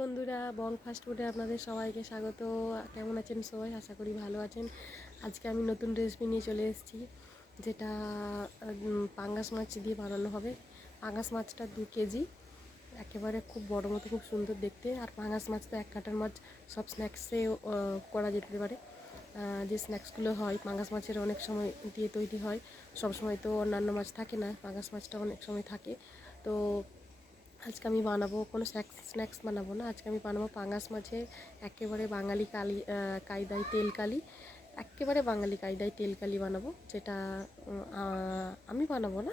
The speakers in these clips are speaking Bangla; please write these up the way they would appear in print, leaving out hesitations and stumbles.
বন্ধুরা, বং ফাস্ট ফুডে আপনাদের সবাইকে স্বাগত। কেমন আছেন সবাই? আশা করি ভালো আছেন। আজকে আমি নতুন রেসিপি নিয়ে চলে এসেছি, যেটা পাঙ্গাস মাছ দিয়ে বানানো হবে। পাঙ্গাস মাছটা 2 কেজি, একেবারে খুব বড় মতো, খুব সুন্দর দেখতে। আর পাঙ্গাস মাছ তো এক কাটার মাছ, সব স্ন্যাক্সে করা যেতে পারে। যে স্ন্যাক্সগুলো হয় পাঙ্গাস মাছের অনেক সময় দিয়ে তৈরি হয়, সব সময় তো অন্যান্য মাছ থাকে না, পাঙ্গাস মাছটা অনেক সময় থাকে। তো আজকে আমি বানাবো কোনো স্ন্যাক্স বানাবো না, আজকে আমি বানাবো পাঙ্গাস মাছের একেবারে বাঙালি কায়দায় তেল কালি। একেবারে বাঙালি কায়দায় তেল কালি বানাবো, যেটা আমি বানাবো না,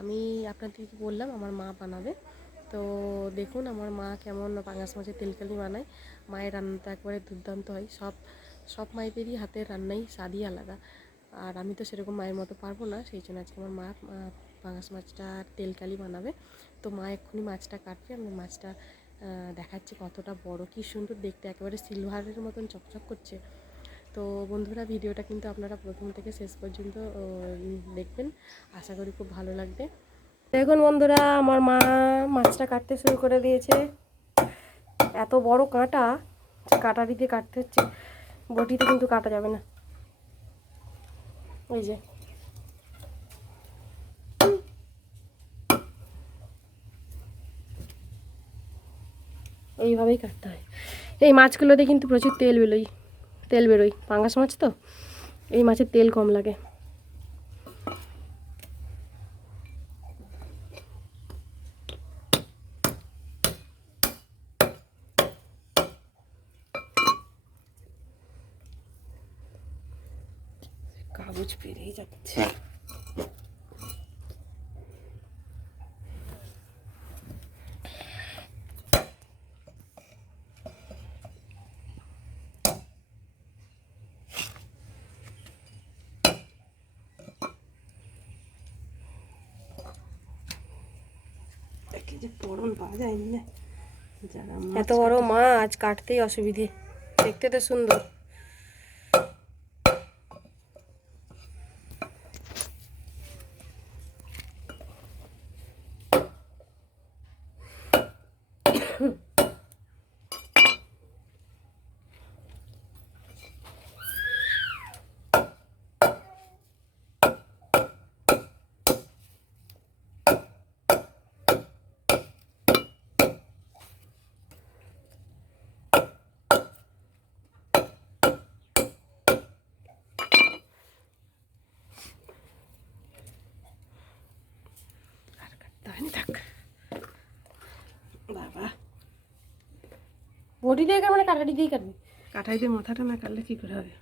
আমি আপনাদেরকে বললাম আমার মা বানাবে। তো দেখুন আমার মা কেমন পাঙ্গাস মাছের তেল কালি বানায়। মায়ের রান্নাটা একবারে দুর্দান্ত হয়। সব মায়েদেরই হাতের রান্নাই স্বাদই আলাদা। আর আমি তো সেরকম মায়ের মতো পারবো না, সেই জন্য আজকে আমার মা পাঙ্গাস মাছটা তেল কালি বানাবে। তো মা এক্ষুনি মাছটা কাটবে, আমি মাছটা দেখাচ্ছি কতটা বড়, কি সুন্দর দেখতে, একেবারে সিলভারের মতন চকচক করছে। তো বন্ধুরা, ভিডিওটা কিন্তু আপনারা প্রথম থেকে শেষ পর্যন্ত দেখবেন, আশা করি খুব ভালো লাগবে। দেখুন বন্ধুরা, আমার মা মাছটা কাটতে শুরু করে দিয়েছে। এত বড় কাঁটা, কাটারি দিয়ে কাটতে হচ্ছে, বটিতে কিন্তু কাটা যাবে না। ওই যে এইভাবেই কাটতে হয়। এই মাছগুলোতে কিন্তু প্রচুর তেল বেরোয়, পাঙ্গাস মাছ তো, এই মাছের তেল কম লাগে। কাগজ পেরিয়ে যাচ্ছে। এত বড় মাছ কাটতেই অসুবিধে, দেখতে তো সুন্দর। বাবা, বটি দিয়ে মানে কাটারি দিয়ে কাটবি? কাটাই দিয়ে মাথাটা না কাটলে কি করে হবে?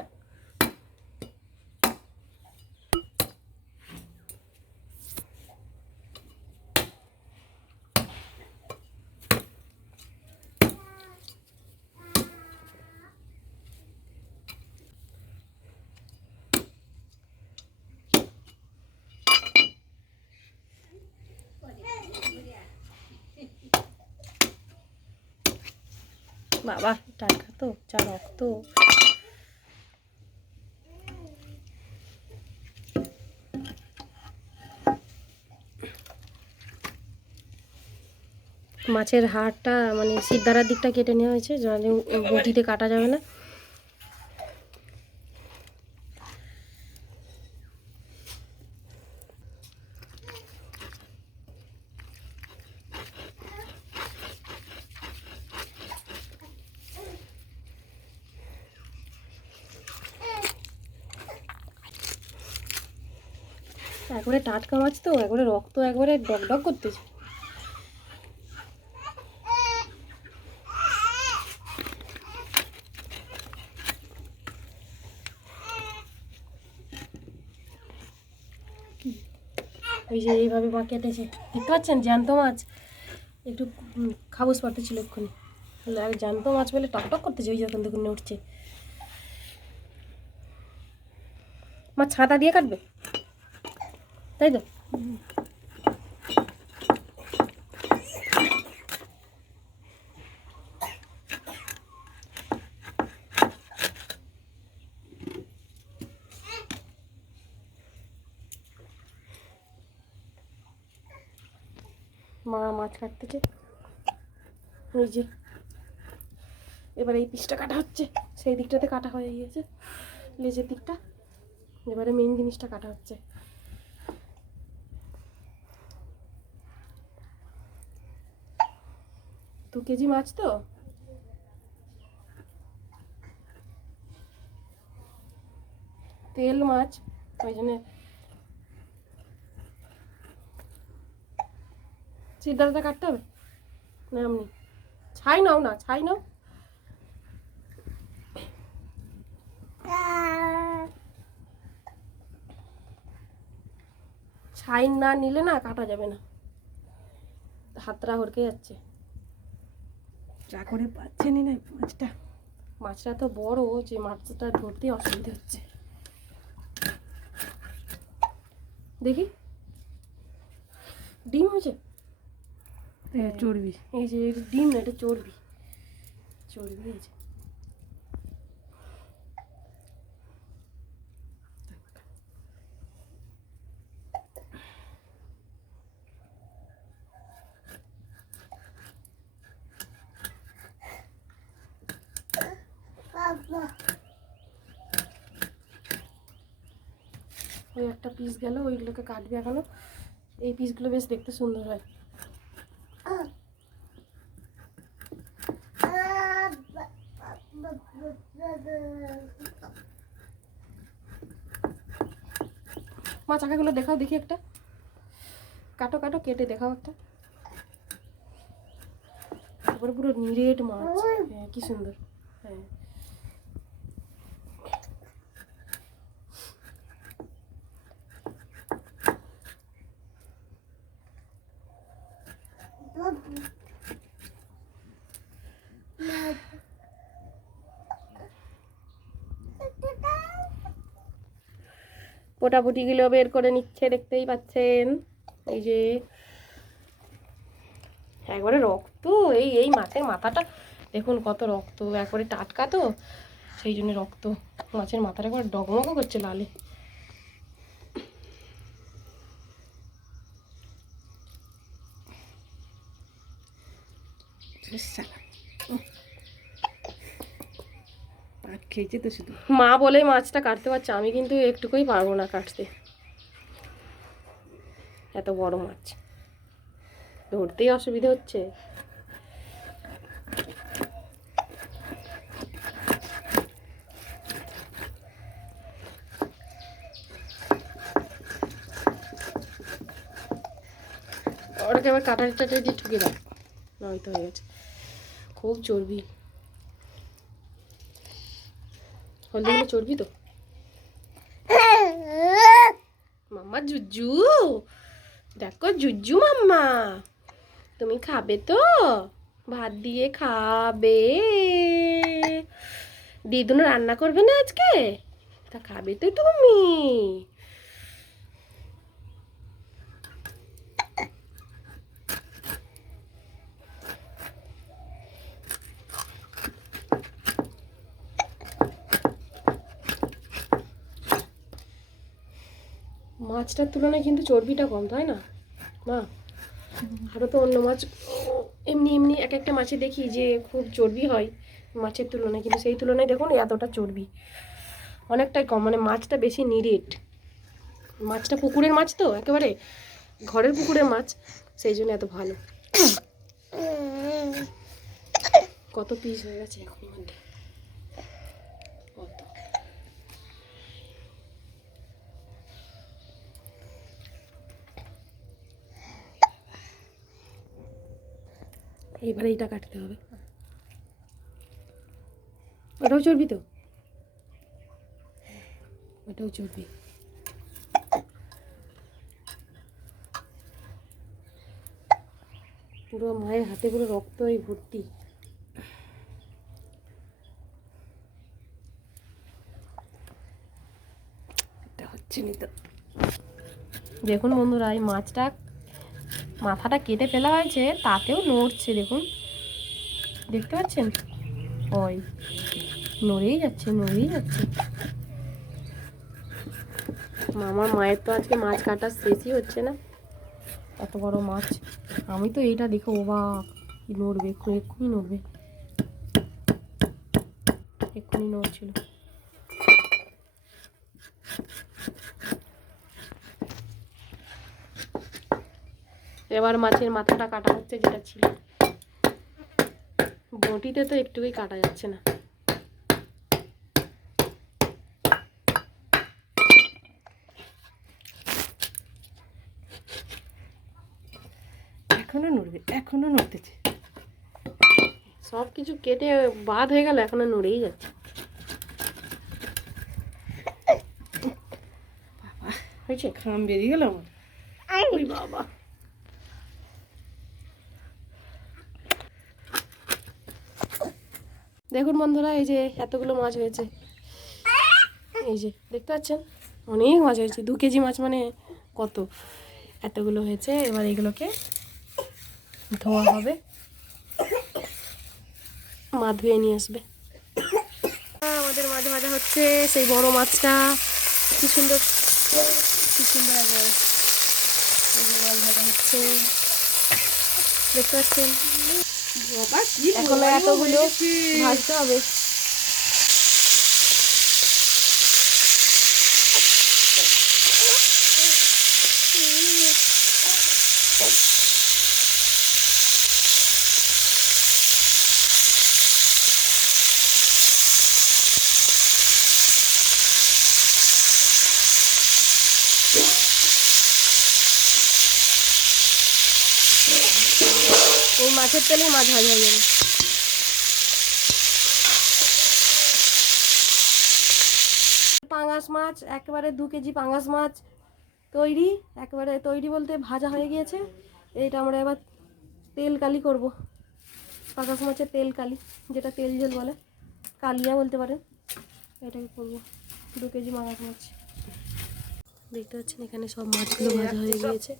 বাবা, টাটকা তো, যা রক্ত। মাছের হাড়টা মানে সিদ্ধারার দিকটা কেটে নেওয়া হয়েছে, বটিতে কাটা যাবে না। একবারে টাটকা মাছ তো, একবারে রক্ত একবারে ডগডগ করতেছে। ওই যে এইভাবে মা কেটেছে, দেখতে পাচ্ছেন? জ্যান্ত মাছ, একটু খাবুস পাড়তে ছিল এক্ষুনি, আর জ্যান্ত মাছ বলে টকটক করতেছে, ওই যখন দেখুন উঠছে। মা ছাতা দিয়ে কাটবে, তাই তো? মা মাছ কাটতেছে, ওই যে এবার এই পিসটা কাটা হচ্ছে, সেই দিকটাতে কাটা হয়ে গিয়েছে, লেজের দিকটা। এবারে মেইন জিনিসটা কাটা হচ্ছে। দু কেজি মাছ তো, তেল মাছ, ওই জন্য সিদ্ধাটা কাটতে হবে না? এমনি ছাই নাও না, ছাই নাও। ছাই না নিলে না কাটা যাবে না, হাতটা হড়কে যাচ্ছে। যা করে পাচ্ছেনি না মাছটা। মাছটা তো বড় যে মাছটা ধরতে অসুবিধা হচ্ছে। দেখি ডিম হয়েছে, চর্বি। এই যে ডিম না, এটা চর্বি, চর্বি হয়েছে। ওই একটা পিস গেল, ওইগুলোকে কাটবে এখনো। এই পিসগুলো বেশ দেখতে সুন্দর হয়। মা চাকাগুলো দেখাও দেখি একটা, কাটো কাটো, কেটে দেখাও একটা। তারপরে পুরো নিরেট মাছ, হ্যাঁ কি সুন্দর। হ্যাঁ পোটাপুটিগুলো বের করে নিচ্ছে, দেখতেই পাচ্ছেন। এই যে একবারে রক্ত, এই এই মাছের মাথাটা দেখুন কত রক্ত, একবারে টাটকা তো সেই জন্য রক্ত। মাছের মাথাটা একবার ডগমগ করছে লালে। খেয়েছে তো শুধু। মা বলেই মাছটা কাটতে পারছে, আমি কিন্তু একটুকুই পারবো না কাটতে, এত বড় মাছ ধরতেই অসুবিধা হচ্ছে। ওটাকে আবার কাটারি টাটারি দিয়ে ঠুকে দাও, না হয়তো হয়ে গেছে। খুব চর্বি, হলদিগুলো চর্বি তো। মাম্মা জুজু, দেখো জুজু মাম্মা, তুমি খাবে তো? ভাত দিয়ে খাবে? দিদুন রান্না করবে না আজকে? তা খাবে তো তুমি? মাছটার তুলনায় কিন্তু চর্বিটা কম, তাই না মা? আরও তো অন্য মাছ এমনি এমনি এক একটা মাছে দেখি যে খুব চর্বি হয় মাছের তুলনায়, কিন্তু সেই তুলনায় দেখুন এতটা চর্বি অনেকটাই কম। মানে মাছটা বেশি নিরেট, মাছটা পুকুরের মাছ তো, একেবারে ঘরের পুকুরের মাছ, সেই জন্য এত ভালো। কত পিস হয়ে গেছে এখন মধ্যে, কত। এবারে এইটা কাটতে হবে, ওটাও চর্বি তো, ওটাও চর্বি। পুরো মায়ের হাতে পুরো রক্ত এই ভর্তি। এটা হচ্ছে নি তো। দেখুন বন্ধুরা, এই মাছটা মাথাটা কেটে ফেলা হয়েছে, তাতেও নড়ছে দেখুন, দেখতে পাচ্ছেন? ওই নড়েই যাচ্ছে, নড়েই যাচ্ছে। আমার মায়ের তো আজকে মাছ কাটার শেষই হচ্ছে না, এত বড় মাছ। আমি তো এইটা দেখে অবাক, কি নড়বে, এক্ষুনি নড়বে। এক্ষুনি নড়ছিল। এবার মাছের মাথাটা কাটা হচ্ছে, যেটা ছিল। বটিতে তো একটুকুই কাটা যাচ্ছে না। এখনো নড়বে, এখনো নড়তেছে। সব কিছু কেটে বাদ হয়ে গেল, এখনো নড়েই যাচ্ছে। হয়েছে, খাম বেরিয়ে গেল আমার। ওই বাবা, দেখুন বন্ধুরা, এই যে এতগুলো মাছ হয়েছে। এই যে দেখতে পাচ্ছেন, অনেক মাছ হয়েছে। 2 কেজি মাছ মানে কত, এতগুলো হয়েছে। এবার এগুলোকে ধোয়া হবে, মা ধুয়ে নিয়ে আসবে। আমাদের মাছ ভাজা হচ্ছে, সেই বড় মাছটা। কি সুন্দর, কি সুন্দর একবার মাছ ভাজা হচ্ছে, দেখতে পাচ্ছেন। বাবা কি এখনো এতগুলো ভাজতে হবে। এই মাছের তেলে মাছ ভাজা হয়ে যাবে। পাঙাশ মাছ একেবারে 2 কেজি পাঙাশ মাছ তৈরি, একেবারে তৈরি বলতে ভাজা হয়ে গিয়েছে। এইটা আমরা এবার তেল কালি করব। পাঙাশ মাছের তেল কালি, যেটা তেল ঝোল বলে, কালিয়া বলতে পারেন, এটাকে করব। 2 কেজি পাঙাশ মাছ। দেখতে পাচ্ছেন এখানে সব মাছগুলো ভাজা হয়ে গিয়েছে।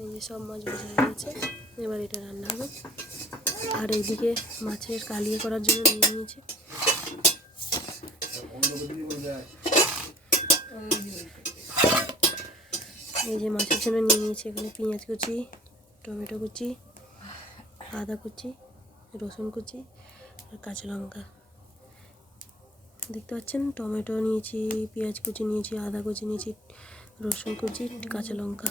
এই যে সব মাছ ভাজা হয়ে গেছে, এবার এটা রান্না হবে। আর এইদিকে মাছের কালিয়া করার জন্য নিয়ে নিয়েছি। এই যে মাছের জন্য নিয়ে নিয়েছি এখানে পেঁয়াজ কুচি, টমেটো কুচি, আদা কুচি, রসুন কুচি আর কাঁচা লঙ্কা। দেখতে পাচ্ছেন, টমেটো নিয়েছি, পেঁয়াজ কুচি নিয়েছি, আদা কুচি নিয়েছি, রসুন কুচি, কাঁচা লঙ্কা।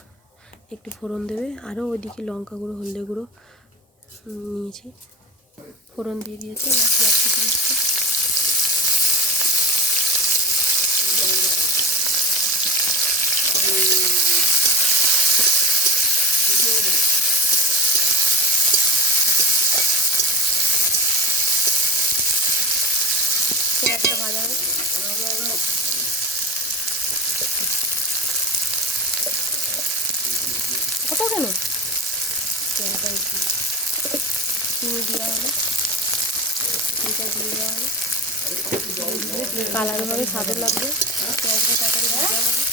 একটু ফোড়ন দেবে, আরও ওইদিকে লঙ্কা গুঁড়ো, হলদে গুঁড়ো নিয়েছি। ফোড়ন দিয়ে দিয়েছে। পেঁয়াজটা ভাজা হবে। কত কেন পেঁয়াজটা চিনি দেওয়া হলো, চিনিটা দিয়ে দেওয়া হলো, কালার হবে, স্বাদও লাগবে। পেঁয়াজটা তাড়াতাড়ি ভাজা হবে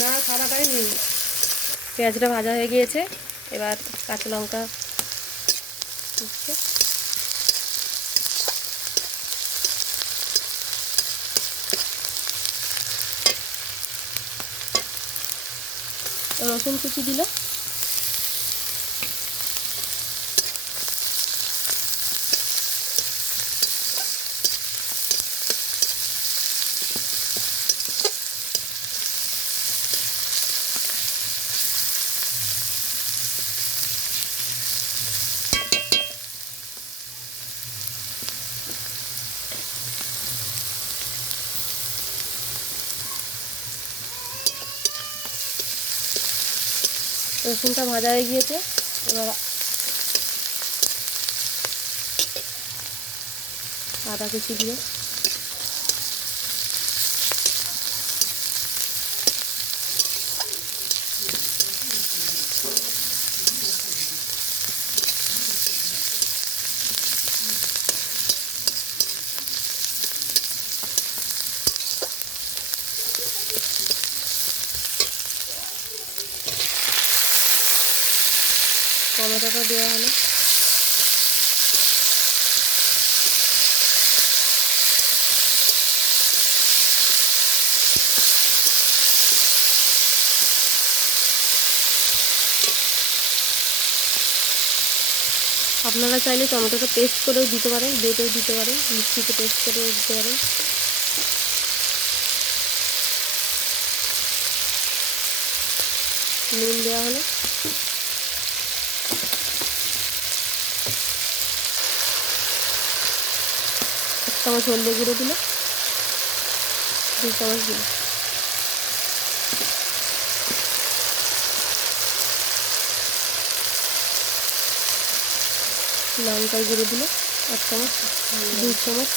না, সারাটাই নেই। পেঁয়াজটা ভাজা হয়ে গিয়েছে। এবার কাঁচা লঙ্কা দিচ্ছে, রসুন কুচি দিল, রসুনটা ভাজা হয়ে গিয়েছে। এবার আদা কুচি দিয়ে, টমেটোটা দেওয়া হলো। আপনারা চাইলে টমেটোটা পেস্ট করেও দিতে পারেন, বেটেও দিতে পারেন, মিক্সিতে পেস্ট করেও দিতে পারেন। নুন দেওয়া হলো, এক চামচ হলদে গুঁড়ো দিল, 2 চামচ দিল, লঙ্কার গুঁড়ো দিল 1 চামচ, 2 চামচ,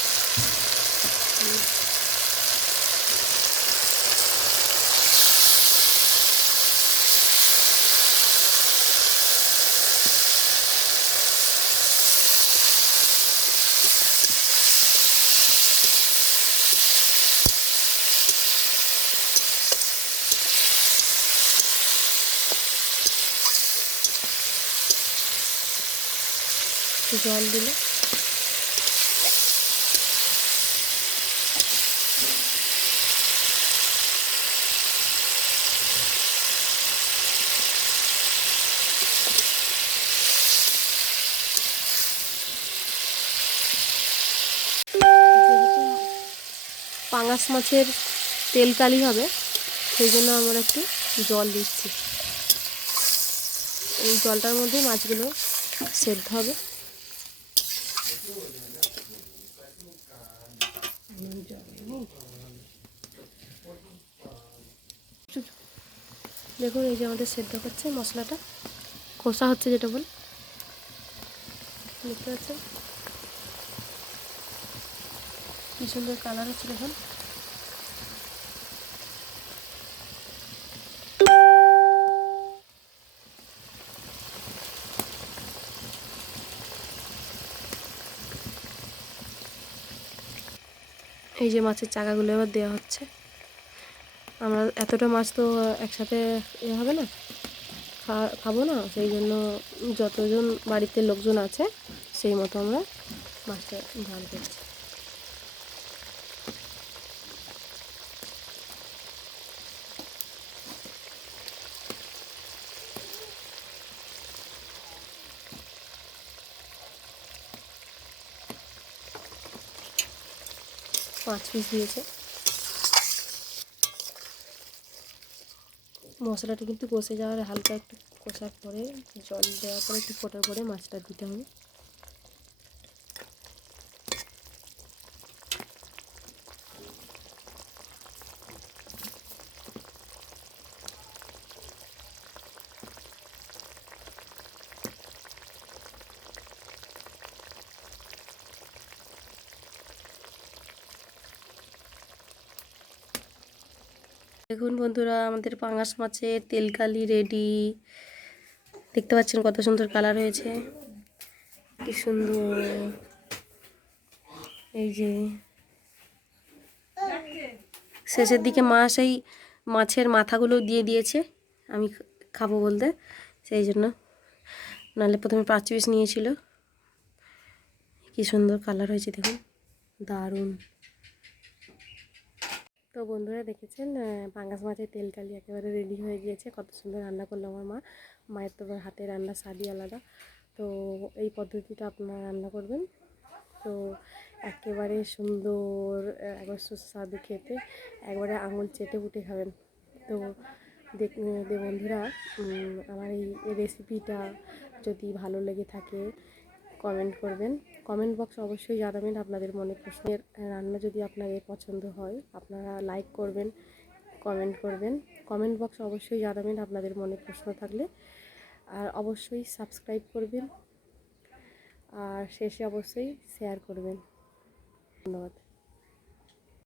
জল দিল, পাঙাশ মাছের তেল কালি হবে সেই জন্য আমরা একটু জল দিচ্ছি। এই জলটার মধ্যে মাছগুলো সেদ্ধ হবে। দেখুন এই যে আমাদের সেদ্ধ হচ্ছে, মশলাটা কষা হচ্ছে যেটা বল, দেখতে পাচ্ছেন কি সুন্দর কালার হচ্ছে। দেখুন এই যে মাছের চাকাগুলো এবার দেওয়া হচ্ছে। আমরা এতটা মাছ তো একসাথে হবে না, খাবো না, সেই জন্য যতজন বাড়িতে লোকজন আছে সেই মতো আমরা মাছটা ঝাল করছি। পাঁচ পিস দিয়েছে। মশলাটা কিন্তু কষে যাওয়ার হালকা একটু কষার পরে জল দেওয়ার পরে একটু ফোটার পরে মাছটা দিতে হবে। দেখুন বন্ধুরা, আমাদের পাঙাশ মাছের তেলকালি রেডি। দেখতে পাচ্ছেন কত সুন্দর কালার হয়েছে, কি সুন্দর। এই যে শেষের দিকে মা সেই মাছের মাথাগুলো দিয়ে দিয়েছে আমি খাবো বলতে, সেই জন্য, নাহলে প্রথমে 5 পিস নিয়েছিল। কি সুন্দর কালার হয়েছে দেখুন, দারুণ। তো বন্ধুরা দেখেছেন পাঙ্গাস মাছের তেলকালি একেবারে রেডি হয়ে গিয়েছে। কত সুন্দর রান্না করলো আমার মা। মায়ের তো হাতে রান্না স্বাদই আলাদা। তো এই পদ্ধতিটা আপনারা রান্না করবেন, তো একেবারে সুন্দর, একবার সুস্বাদু খেতে, একবারে আঙুল চেটে পুটে খাবেন। তো বন্ধুরা, আমার এই রেসিপিটা যদি ভালো লেগে থাকে কমেন্ট করবেন, কমেন্ট বক্স অবশ্যই জানাবেন আপনাদের মনে প্রশ্নের। রান্না যদি আপনাদের পছন্দ হয় আপনারা লাইক করবেন, কমেন্ট করবেন। কমেন্ট বক্স অবশ্যই জানাবেন আপনাদের মনে প্রশ্ন থাকলে, আর অবশ্যই সাবস্ক্রাইব করবেন, আর শেষে অবশ্যই শেয়ার করবেন। ধন্যবাদ।